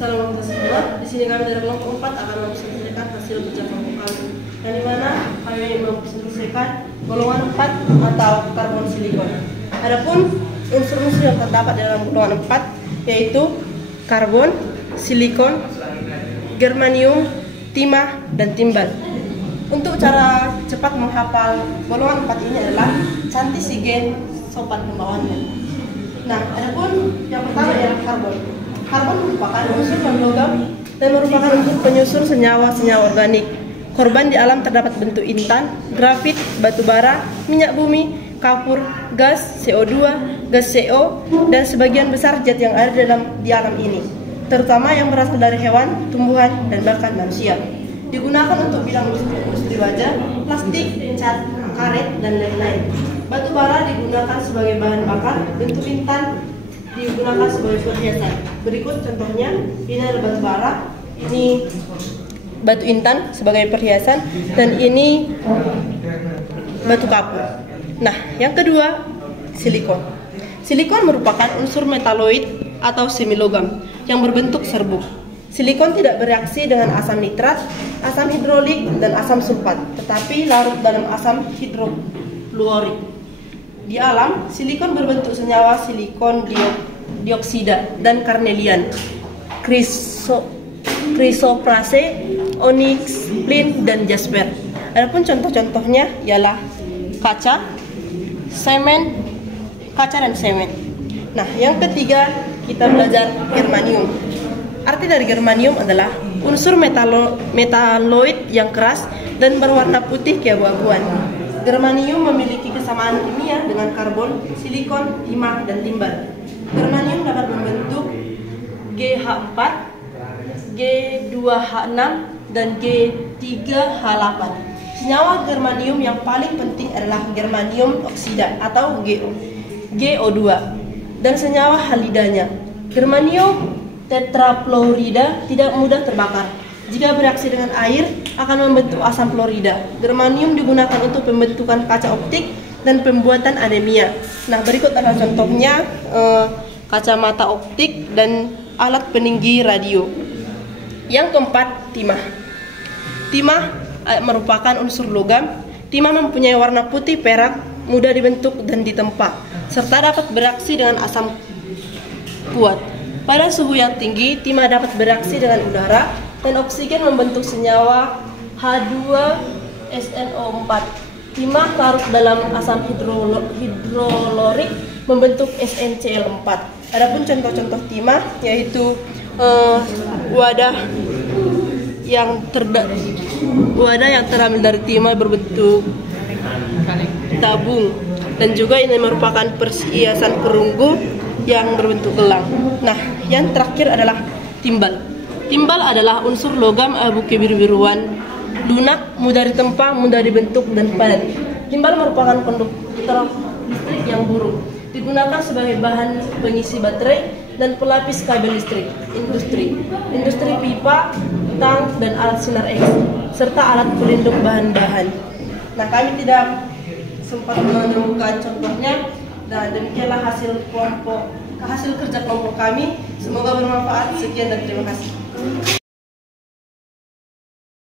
Salam semua. Di sini kami dari kelompok 4 akan mempresentasikan hasil kerja kelompok kami. Yang dimana kami mempresentasikan golongan 4 atau karbon silikon. Adapun unsur-unsur yang terdapat dalam golongan 4 yaitu karbon, silikon, germanium, timah, dan timbal. Untuk cara cepat menghafal golongan 4 ini adalah cantik sigen sopan pembawaannya. Nah, adapun yang pertama adalah karbon. Karbon merupakan unsur non-logam dan merupakan unsur penyusun senyawa-senyawa organik. Korban di alam terdapat bentuk intan, grafit, batu bara, minyak bumi, kapur, gas, CO2, gas CO, dan sebagian besar zat yang ada di alam ini, terutama yang berasal dari hewan, tumbuhan, dan bahkan manusia. Digunakan untuk bidang industri baja, plastik, cat, karet, dan lain-lain. Batu bara digunakan sebagai bahan bakar, bentuk intan digunakan sebagai perhiasan. Berikut contohnya, ini adalah batu bara, ini batu intan sebagai perhiasan, dan ini batu kapur. Nah, yang kedua, silikon. Silikon merupakan unsur metaloid atau semilogam yang berbentuk serbuk. Silikon tidak bereaksi dengan asam nitrat, asam hidrolik, dan asam sulfat, tetapi larut dalam asam hidrofluorik. Di alam, silikon berbentuk senyawa silikon dioksida dan karnelian, krisoprase, onyx, flint, dan jasper. Adapun contoh-contohnya ialah kaca dan semen. Nah, yang ketiga kita belajar germanium. Arti dari germanium adalah unsur metaloid yang keras dan berwarna putih keabu-abuan. Germanium memiliki kesamaan kimia dengan karbon, silikon, timah, dan timbal. Germanium dapat membentuk GH4, G2H6, dan G3H8. Senyawa germanium yang paling penting adalah germanium oksida atau GO2 dan senyawa halidanya. Germanium tetrafluorida tidak mudah terbakar. Jika bereaksi dengan air akan membentuk asam fluorida. Germanium digunakan untuk pembentukan kaca optik dan pembuatan anemia. Nah, berikut adalah contohnya kacamata optik dan alat peninggi radio. Yang keempat, timah. Timah merupakan unsur logam. Timah mempunyai warna putih perak, mudah dibentuk dan ditempa, serta dapat bereaksi dengan asam kuat. Pada suhu yang tinggi, timah dapat bereaksi dengan udara dan oksigen membentuk senyawa H2SNO4. Timah larut dalam asam hidrolorik membentuk SnCl4. Adapun contoh-contoh timah yaitu wadah yang terambil dari timah berbentuk tabung, dan juga ini merupakan perhiasan perunggu yang berbentuk gelang. Nah, yang terakhir adalah timbal. Timbal adalah unsur logam abu kebiru-biruan, lunak, mudah ditempa, mudah dibentuk, dan padat. Timbal merupakan konduktor listrik yang buruk. Digunakan sebagai bahan pengisi baterai dan pelapis kabel listrik, industri pipa, tang, dan alat sinar X, serta alat pelindung bahan-bahan. Nah, kami tidak sempat menemukan contohnya, dan demikianlah hasil kerja kelompok kami. Semoga bermanfaat. Sekian dan terima kasih.